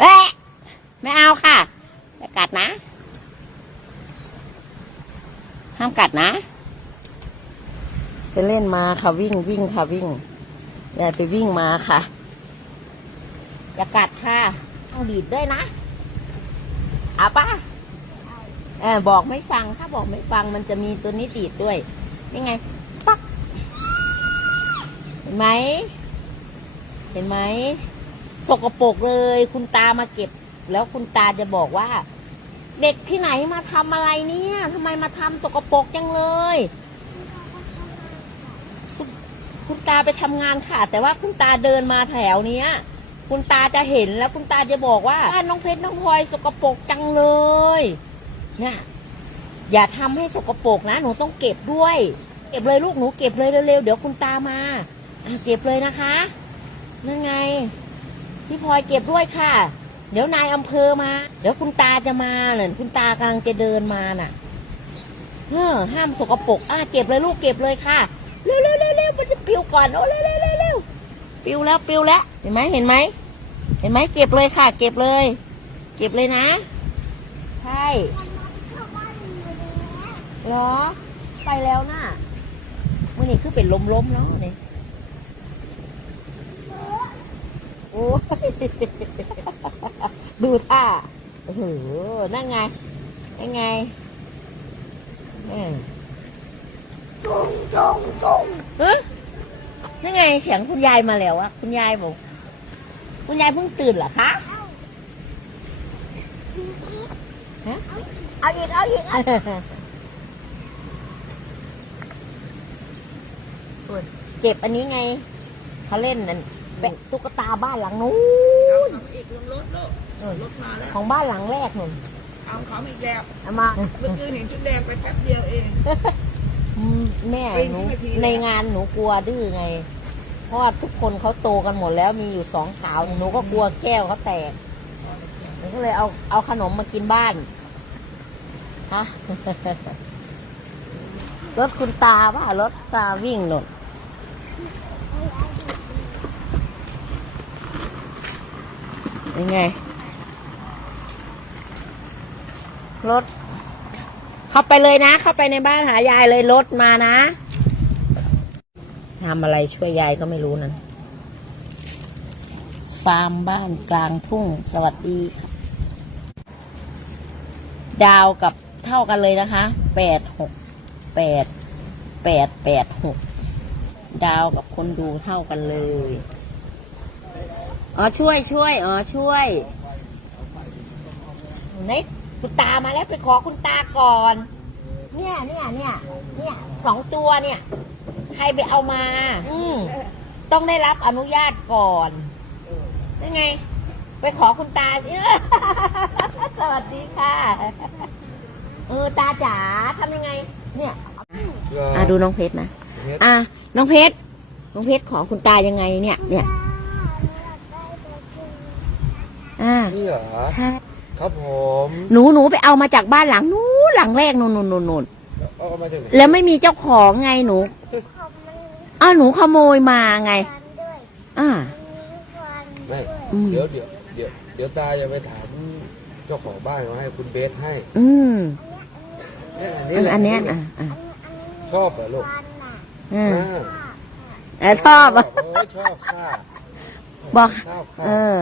เอ๊ะไม่เอาค่ะอย่ากัดนะ ห้ามกัดนะไปเล่นมาค่ะวิ่งวิ่งค่ะวิ่งยายไปวิ่งมาค่ะ อย่ากัดค่ะต้องดีดด้วยนะเอาปะเออบอกไม่ฟังถ้าบอกไม่ฟังมันจะมีตัวนี้ดีดด้วยนี่ไงปักเห็นไหมเห็นไหม สกปรกเลย คุณตามาเก็บ แล้วคุณตาจะบอกว่า เด็กที่ไหนมาทำอะไรเนี่ยทำไมมาทำสกปรกจังเลยคุณคุณตาไปทำงานค่ะ แต่ว่าคุณตาเดินมาแถวเนี้ย คุณตาจะเห็นแล้วคุณตาจะบอกว่าบ้านน้องเพชรน้องพลอยสกปรกจังเลย เนี่ยอย่าทำให้สกปรกนะ หนูต้องเก็บด้วย เก็บเลยลูกหนูเก็บเลยเร็วๆเดี๋ยวคุณตามาอเก็บเลยนะคะนั่นไง พี่พลอยเก็บด้วยค่ะ เดี๋ยวนายอำเภอมา เดี๋ยวคุณตาจะมาเนี่ยคุณตากำลังจะเดินมาน่ะเออห้ามสกปรกอะเก็บเลยลูกเก็บเลยค่ะ เร็วเร็วเร็วเร็วมันจะปิวก่อนโอ้เร็วเร็วเร็วเร็วปิวแล้วปิวแล้ว เห็นไหมเห็นไหม เห็นไหมเก็บเลยค่ะ เก็บเลย เก็บเลยนะ ใช่เหรอ ไปแล้วน่ะมื่อนี้คือเป็นลมๆแล้วนี่ย ดูท่าโอ้โหนั่งไง นั่งไงเออจงจงจงเฮ้ยนั่นไงเสียงคุณยายมาแล้วอะคุณยายบอก คุณยายเพิ่งตื่นเหรอคะฮะเอาอีกเอาอีกเอาเก็บอันนี้ไงเขาเล่นนั่น แปะตุ๊กตาบ้านหลังนู้นเอาอีกลงรถแล้วเออรถมาแล้วของบ้านหลังแรกนุ่นเอาเขาอีกแล้วเอามาเมื่อคืนเห็นชุดแดงไปแป๊บเดียวเองอืมแม่เองหนูที่นาทีในงานหนูกลัวดื้อไง เพราะว่าทุกคนเขาโตกันหมดแล้วมีอยู่สองสาวหนูก็กลัวแก้วเขาแตกหนูก็เลยเอาเอาขนมมากินบ้านฮะรถคุณตาว่ารถตาวิ่งหนุน ยังไง รถ เข้าไปเลยนะ เข้าไปในบ้านหายายเลยรถมานะทำอะไรช่วยยายก็ไม่รู้นะฟาร์มบ้านกลางทุ่ง สวัสดีดาวกับเท่ากันเลยนะคะ แปดหก แปด แปด แปดหก ดาวกับคนดูเท่ากันเลย อ๋อช่วยช่วยอ๋อช่วยไหนคุณตามาแล้วไปขอคุณตาก่อน เนี่ยเนี่ยเนี่ยเนี่ยสองตัวเนี่ย ใครไปเอามา อืมต้องได้รับอนุญาตก่อนนั่นไง ไปขอคุณตาสิสวัสดีค่ะเออตาจ๋าทำยังไง เนี่ยอะดูน้องเพชรนะอะน้องเพชรน้องเพชรขอคุณตายังไงเนี่ยเนี่ย อ่านี่เหรอใช่ครับผมหนูหนูไปเอามาจากบ้านหลังนู้นหลังแรกนู่นนู่นนู่นนู่นเอามาจากไหนแล้วไม่มีเจ้าของไงหนูอ้าวหนูขโมยมาไง อ่าไม่อืมเดี๋ยวเดี๋ยวเดี๋ยวเดี๋ยวตาจะไปถามเจ้าของบ้านเขาให้คุณเบสให้ อืมเนี่ยอันอันี้นแหละอันเนี้ยอะอะชอบเหรอลูกอืมอ่าเออชอบโอ้ยชอบค่ะบอกชอบค่ะเออ